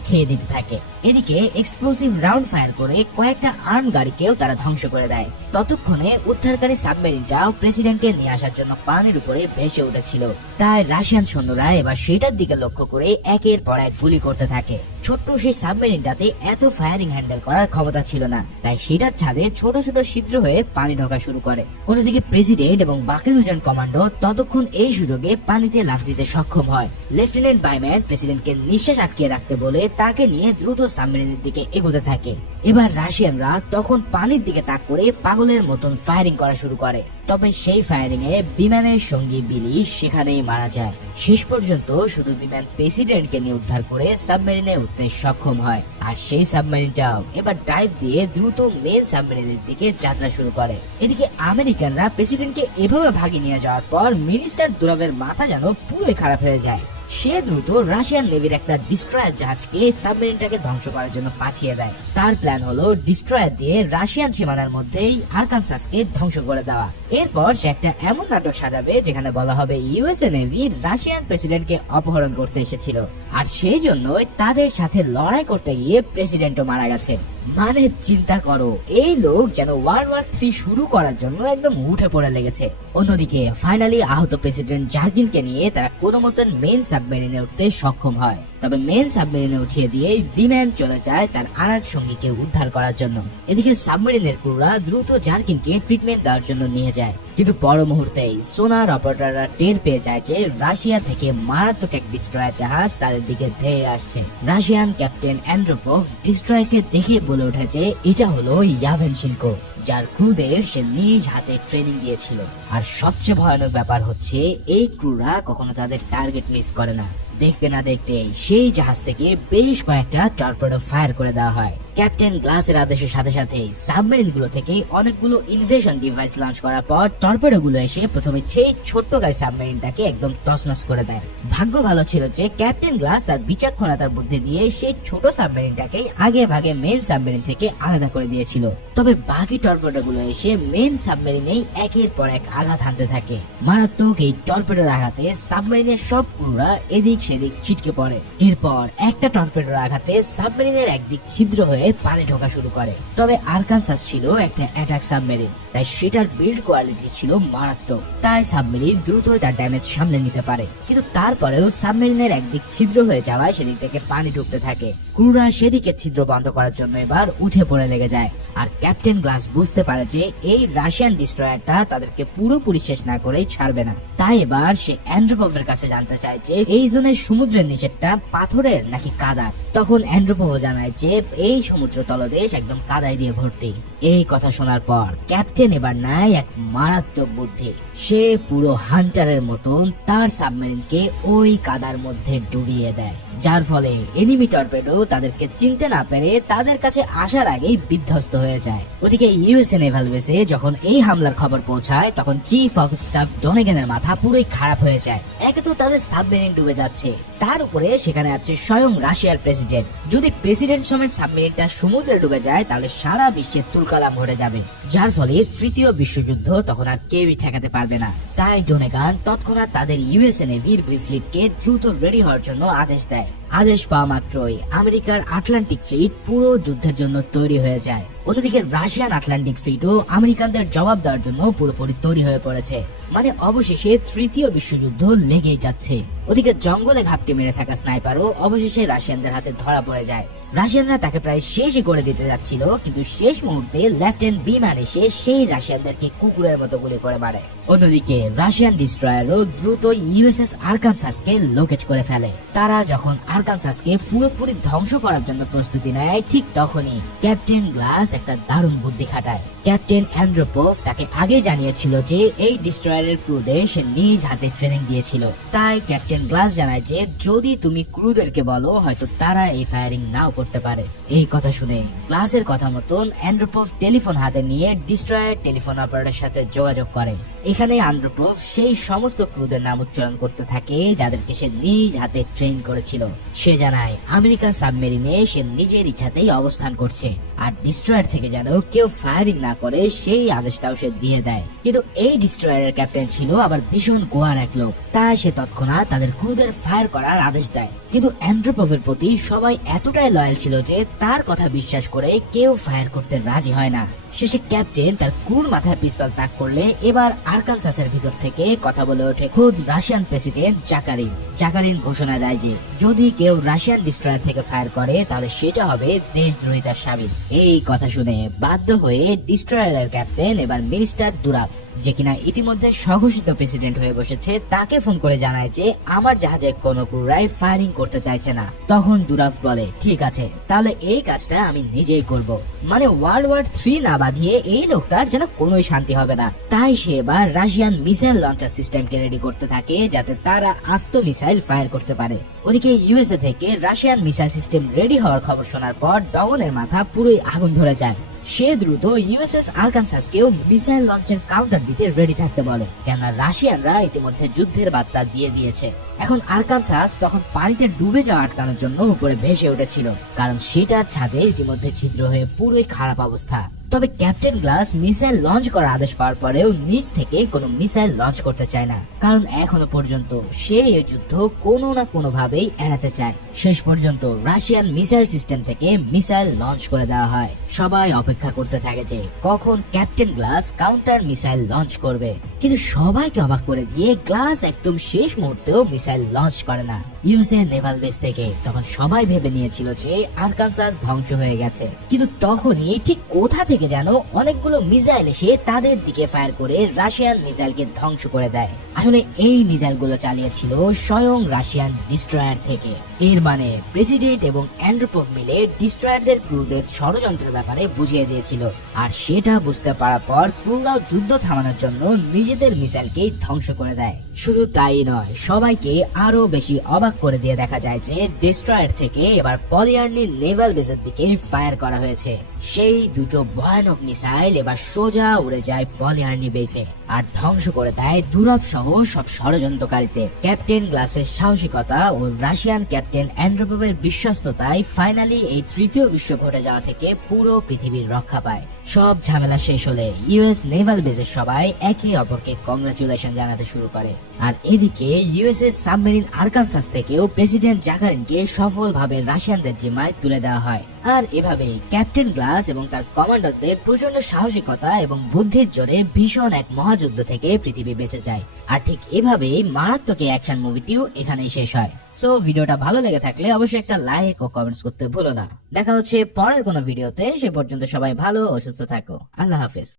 খেয়ে দিতে থাকে। এদিকে এক্সপ্লোসিভ রাউন্ড ফায়ার করে কয়েকটা আর্ম গাড়িকেও তারা ধ্বংস করে দেয়। ততক্ষণে উদ্ধারকারী সাবমেরিনটাও প্রেসিডেন্টকে নিয়ে আসার জন্য পানির উপরে ভেসে উঠেছিল। তাই রাশিয়ান সৈন্যরা এবার সেটার দিকে লক্ষ্য করে একের পর এক গুলি করতে থাকে। ছোট্ট সেই সাবমেরিনটাতে এত ফায়ারিং হ্যান্ডেল করার ক্ষমতা ছিল না, তাই সেটার ছাদে ছোট ছোট ছিদ্র হয়ে পানি ঢোকা শুরু করে। অন্যদিকে প্রেসিডেন্ট এবং বাকি দুজন কমান্ডো ততক্ষণ এই সুযোগে পানিতে লাফ দিতে সক্ষম হয়। লেফটেন্যান্ট বাইম্যান প্রেসিডেন্টকে নিঃশ্বাস আটকিয়ে রাখতে বলে তাকে নিয়ে দ্রুত সাবমেরিনের দিকে এগোতে থাকে। এবার রাশিয়ানরা তখন পানির দিকে তাক করে পাগলের মতন ফায়ারিং করা শুরু করে। তবে সেই ফায়ারিং এ বিমানের সঙ্গী বিলি সেখানেই মারা যায়। শেষ পর্যন্ত শুধু বিমান প্রেসিডেন্টকে নিয়ে উদ্ধার করে সাবমেরিনে উঠতে সক্ষম হয়, আর সেই সাবমেরিনটাও এবার ডাইভ দিয়ে দ্রুত মেন সাবমেরিনের দিকে যাত্রা শুরু করে। এদিকে আমেরিকানরা প্রেসিডেন্টকে এভাবে ভাগিয়ে নিয়ে যাওয়ার পর মিনিস্টার দুরাভের মাথা যেন পুরোই খারাপ হয়ে যায়। সে দ্রুত রাশিয়ান নেভির একটা ডিস্ট্রয়ার জাহাজকে সাবমেরিনটাকে ধ্বংস করার জন্য পাঠিয়ে দেয়। তার প্ল্যান হলো ডিস্ট্রয়ার দিয়ে রাশিয়ান সীমানার মধ্যেই আরকানসাসকে ধ্বংস করে দেওয়া। এরপর সে একটা এমন নাটক সাজাবে যেখানে বলা হবে ইউএসএ নেভি রাশিয়ান প্রেসিডেন্টকে অপহরণ করতে এসেছিল, আর সেই জন্যই তাদের সাথে লড়াই করতে গিয়ে প্রেসিডেন্টও মারা গেছে। মানে চিন্তা করো, এই লোক যেন ওয়ার্ল্ড ওয়ার 3 শুরু করার জন্য একদম উঠে পড়ে লেগেছে। অন্যদিকে ফাইনালি আহত প্রেসিডেন্ট জার্কিনকে নিয়ে তারা কোনো মতন মেন সাবমেরিনে উঠতে সক্ষম হয়। তবে মেন সাবমেরিনে উঠিয়ে দিয়ে বিমান চলে যায় তার আরেক সঙ্গীকে উদ্ধার করার জন্য। এদিকে সাবমেরিনের ক্রুরা দ্রুত জার্কিনকে ট্রিটমেন্ট দেওয়ার জন্য নিয়ে যায়, কিন্তু পর মুহূর্তেই সোনার অপারেটররা টের পেয়ে যায় যে রাশিয়া থেকে মারাত্মক এক ডিস্ট্রয়ার জাহাজ তাদের দিকে ধেয়ে আসছে। রাশিয়ান ক্যাপ্টেন অ্যান্ড্রোপভ ডিস্ট্রয়ারকে দেখে বলে উঠেছে এটা হলো ইয়াভেনশিনকো, যার ক্রুদের সে নিজ হাতে ট্রেনিং দিয়েছিল। আর সবচেয়ে ভয়ানক ব্যাপার হচ্ছে এই ক্রুরা কখনো তাদের টার্গেট মিস করে না। দেখতে না দেখতে সেই জাহাজ থেকে বেশ কয়েকটা টর্পেডো ফায়ার করে দেওয়া হয়। ক্যাপ্টেন গ্লাসের আদেশের সাথে সাথে সাবমেরিন গুলো থেকে অনেকগুলো ইনভেশন ডিভাইস লঞ্চ করার পর টর্পেডো গুলো এসে প্রথমে সেই ছোট্ট গাড়ি সাবমেরিনটাকে একদম তছনছ করে দেয়। ভাগ্য ভালো ছিল যে ক্যাপ্টেন গ্লাস তার বিচক্ষণতার বুদ্ধি দিয়ে সেই ছোট সাবমেরিনটাকে আগে ভাগে মেন সাবমেরিন থেকে আলাদা করে দিয়েছিল। তবে বাকি টর্পেডো গুলো এসে মেন সাবমেরিনেই একের পর এক আঘাত হানতে থাকে। মারাত্মক এই টর্পেডোর আঘাতে সাবমেরিনের সব ক্রুরা এদিক সেদিক ছিটকে পড়ে। এরপর একটা টর্পেডোর আঘাতে সাবমেরিনের একদিক ছিদ্র হয়ে পানি ঢোকা শুরু করে। তবে আরকানসাস ছিল একটা অ্যাটাক সাবমেরিন, তাই সেটার বিল্ড কোয়ালিটি ছিল মারাত্মক, তাই সাবমেরিন দ্রুত তার ড্যামেজ সামলে নিতে পারে। কিন্তু তারপরেও সাবমেরিনের একদিক ছিদ্র হয়ে যাওয়ায় সেদিক থেকে পানি ঢুকতে থাকে। ক্রুরা সেদিকে ছিদ্র বন্ধ করার জন্য এবার উঠে পড়ে লেগে যায়। আর ক্যাপ্টেন গ্লাস বুঝতে পারে যে এই রাশিয়ান ডিস্ট্রয়ারটা তাদেরকে পুরোপুরি শেষ না করেই ছাড়বে না। তাই এবার সে অ্যান্ড্রোপভের কাছে জানতে চায় যে এই জোনের সমুদ্রের নিচেরটা পাথরের নাকি কাদার। তখন অ্যান্ড্রোপভ জানায় যে এই সমুদ্র তলদেশ একদম কাদায় দিয়ে ভর্তি। এই কথা শোনার পর ক্যাপ্টেন এবার নেয় এক মারাত্মক বুদ্ধি। সে পুরো হান্টারের মতন তার সাবমেরিনকে ওই কাদার মধ্যে ডুবিয়ে দেয়, যার ফলে এনিমি টর্পেডো তাদেরকে চিনতে না পেরে তাদের কাছে আসার আগেই বিধ্বস্ত হয়ে যায়। ওদিকে ইউএসএ নেভাল বেসে যখন এই হামলার খবর পৌঁছায় তখন চিফ অফ স্টাফ ডনেগানের মাথা পুরোই খারাপ হয়ে যায়। একে তো তাদের সাবমেরিন ডুবে যাচ্ছে, তার উপরে সেখানে আছে স্বয়ং রাশিয়ার প্রেসিডেন্ট। যদি প্রেসিডেন্ট সমেত সাবমেরিনটা সমুদ্রে ডুবে যায় তাহলে সারা বিশ্বে তুলকালাম ঘটে যাবে, যার ফলে তৃতীয় বিশ্বযুদ্ধ তখন আর কেউই ঠেকাতে পারবে না। তাই ডনেগান তৎক্ষণাৎ তাদের ইউএসএ নেভির ফ্লিটকে দ্রুত রেডি হওয়ার জন্য আদেশ দেয়। আদেশ পাওয়া মাত্রই আমেরিকার আটলান্টিক ফ্লিট পুরো যুদ্ধের জন্য তৈরি হয়ে যায়। অন্যদিকে রাশিয়ান আটলান্টিক ফ্লিটও আমেরিকানদের জবাব দেওয়ার জন্য পুরোপুরি তৈরি হয়ে পড়েছে। মানে অবশেষে তৃতীয় বিশ্বযুদ্ধ লেগেই যাচ্ছে। ওদিকে জঙ্গলে ঘাপটি মেরে থাকা স্নাইপারও অবশেষে রাশিয়ানদের হাতে ধরা পড়ে যায়। রাশিয়ানরা তাকে প্রায় শেষই করে দিতে যাচ্ছিল, কিন্তু শেষ মুহূর্তে লেফটেন্যান্ট বিমান এসে সেই রাশিয়ানদেরকে কুকুরের মতো গুলি করে মারে। অন্যদিকে রাশিয়ান ডিস্ট্রয়ারও দ্রুত ইউএসএস আরকানসাসকে লোকেট করে ফেলে। তারা যখন আরকানসাসকে পুরোপুরি ধ্বংস করার জন্য প্রস্তুতি নেয়, ঠিক তখনই ক্যাপ্টেন গ্লাস একটা দারুণ বুদ্ধি খাটায়। ক্যাপ্টেন অ্যান্ড্রোপভ তাকে আগে জানিয়েছিল যে এই ডিস্ট্রয়ারের ক্রুদের সে নিজ হাতে ট্রেনিং দিয়েছিল। তাই ক্যাপ্টেন গ্লাস জানায় যে যদি তুমি ক্রুদেরকে বলো হয়তো তারা এই ফায়ারিং নাও করতে পারে। এই কথা শুনে গ্লাসের কথা মতন অ্যান্ড্রোপভ টেলিফোন হাতে নিয়ে ডিস্ট্রয়ার টেলিফোন অপারেটরের সাথে যোগাযোগ করে। এখানে অ্যান্ড্রোপভ সেই সমস্ত ক্রুদের নাম উচ্চারণ করতে থাকে যাদেরকে সে নিজ হাতে ট্রেন করেছিল। সে জানায় আমেরিকান সাবমেরিনে সে নিজের ইচ্ছাতেই অবস্থান করছে, আর ডিস্ট্রয়ার থেকে যেন কেউ ফায়ারিং না করে সেই আদেশটাও সে দিয়ে দেয়। কিন্তু এই ডিস্ট্রয়ারের ক্যাপ্টেন ছিল আবার ভীষণ গোয়ার এক লোক, তাই সে তৎক্ষণাৎ তাদের ক্রুদের ফায়ার করার আদেশ দেয়। কিন্তু অ্যান্ড্রোপভের প্রতি সবাই এতটাই লয়াল ছিল যে তার কথা বিশ্বাস করে কেউ ফায়ার করতে রাজি হয় না। শেষে ক্যাপ্টেন তার ক্রুর মাথায় পিস্তল তাক করলে এবার আরকানসাসের ভিতর থেকে কথা বলে ওঠে খোদ রাশিয়ান প্রেসিডেন্ট জাকারিন। জাকারিন ঘোষণা দেয় যে যদি কেউ রাশিয়ান ডিস্ট্রয়ার থেকে ফায়ার করে তাহলে সেটা হবে দেশদ্রোহিতার সামিল। এই কথা শুনে বাধ্য হয়ে ডিস্ট্রয়ারের ক্যাপ্টেন এবার মিনিস্টার দুরাভ, যে কিনা ইতিমধ্যে স্বঘোষিত প্রেসিডেন্ট হয়ে বসেছে, তাকে ফোন করে জানায় যে আমার জাহাজে কোনো ক্রুরাই ফায়ারিং করতে চাইছে না। তখন দুরাভ বলে ঠিক আছে, তাহলে এই কাজটা আমি নিজেই করব। মানে ওয়ার্ল্ড ওয়ার 3 না বাঁধিয়ে এই লোকটার যেন কোনোই শান্তি হবে না। তাই সে এবার রাশিয়ান মিসাইল লঞ্চার সিস্টেমকে রেডি করতে থাকে যাতে তারা আস্ত মিসাইল ফায়ার করতে পারে। ওদিকে ইউএসএ থেকে রাশিয়ান মিসাইল সিস্টেম রেডি হওয়ার খবর শোনার পর ডগনের মাথা পুরোই আগুন ধরে যায়। সে দ্রুত ইউএসএস আরকানসাসকেও মিসাইল লঞ্চের কাউন্টার দিতে রেডি থাকতে বলে, কেননা রাশিয়ানরা ইতিমধ্যে যুদ্ধের বার্তা দিয়ে দিয়েছে। এখন আরকানসাস তখন পানিতে ডুবে যাওয়া আটকানোর জন্য উপরে ভেসে উঠেছিল, কারণ সেটার ছাদে ইতিমধ্যে ছিদ্র হয়ে পুরোই খারাপ অবস্থা। তবে ক্যাপ্টেন গ্লাস মিসাইল লঞ্চ করার আদেশ পাওয়ার পরেও নিজ থেকে কোনো মিসাইল লঞ্চ করতে চায় না, কারণ এখনো পর্যন্ত সে এই যুদ্ধ কোনো না কোনো ভাবেই এড়াতে চায়। শেষ পর্যন্ত রাশিয়ান মিসাইল সিস্টেম থেকে মিসাইল লঞ্চ করে দেওয়া হয়। সবাই অপেক্ষা করতে থাকে যে কখন captain glass counter missile launch করবে, কিন্তু সবাইকে অবাক করে দিয়ে গ্লাস একদম শেষ মুহূর্তেও মিসাইল লঞ্চ করে না। ইউএসএ নেভাল বেস থেকে তখন সবাই ভেবে নিয়েছিল যে আরকানসাস ধ্বংস হয়ে গেছে, কিন্তু তখনই ঠিক কোথা থেকে যেন অনেকগুলো মিসাইল এসে তাদের দিকে ফায়ার করে রাশিয়ান মিসাইলকে ধ্বংস করে দেয়। আসলে এই মিসাইলগুলো চালিয়েছিল স্বয়ং রাশিয়ান ডিস্ট্রয়ার থেকে। এর মানে প্রেসিডেন্ট এবং অ্যান্ড্রোপভ মিলে ডিস্ট্রয়ারদের ক্রুদের ষড়যন্ত্রের ব্যাপারে বুঝিয়ে দিয়েছিল, আর সেটা বুঝতে পারার পর ক্রুরাও যুদ্ধ থামানোর জন্য নিজেদের মিসাইলকেই ধ্বংস করে দেয়। শুধু তাই নয়, সবাইকে আরো বেশি অবাক করে দিয়ে দেখা যায় যে ডেস্ট্রয়ার থেকে এবার পলিয়ার্নি নেভাল বেসের দিকে ফায়ার করা হয়েছে। সেই দুটো ভয়ানক মিসাইল এবার সোজা উড়ে যায় পলিয়ার্নি বেসে আর ধ্বংস করে দেয় দুরাফ সহ সব ষড়যন্ত্রকারীতে। ক্যাপ্টেন গ্লাসের সাহসিকতা ও রাশিয়ান ক্যাপ্টেন অ্যান্ড্রোপভের বিশ্বস্ততায় ফাইনালি এই তৃতীয় বিশ্ব ঘটে যাওয়া থেকে পুরো পৃথিবীর রক্ষা পায়। সব ঝামেলা শেষ হলে ইউএস নেভাল বেসের সবাই একে অপরকে কংগ্রাচুলেশন জানাতে শুরু করে। আর এদিকে ইউএসএ সাবমেরিন আরকানসাস থেকেও প্রেসিডেন্ট জাকারিনকে সফলভাবে রাশিয়ানদের জিম্মায় তুলে দেওয়া হয়। আর এভাবেই ক্যাপ্টেন গ্লাস এবং তার কমান্ডারদের প্রচন্ড সাহসিকতা এবং বুদ্ধির জোরে ভীষণ এক মহাযুদ্ধ থেকে পৃথিবী বেঁচে যায়। আর ঠিক এভাবেই মারাত্মক এই অ্যাকশন মুভিটিও এখানেই শেষ হয়। সো ভিডিওটা ভালো লেগে থাকলে অবশ্যই একটা লাইক ও কমেন্টস করতে ভুলো না। দেখা হচ্ছে পরের কোনো ভিডিওতে, সে পর্যন্ত সবাই ভালো ও সুস্থ থাকো। আল্লাহ হাফেজ।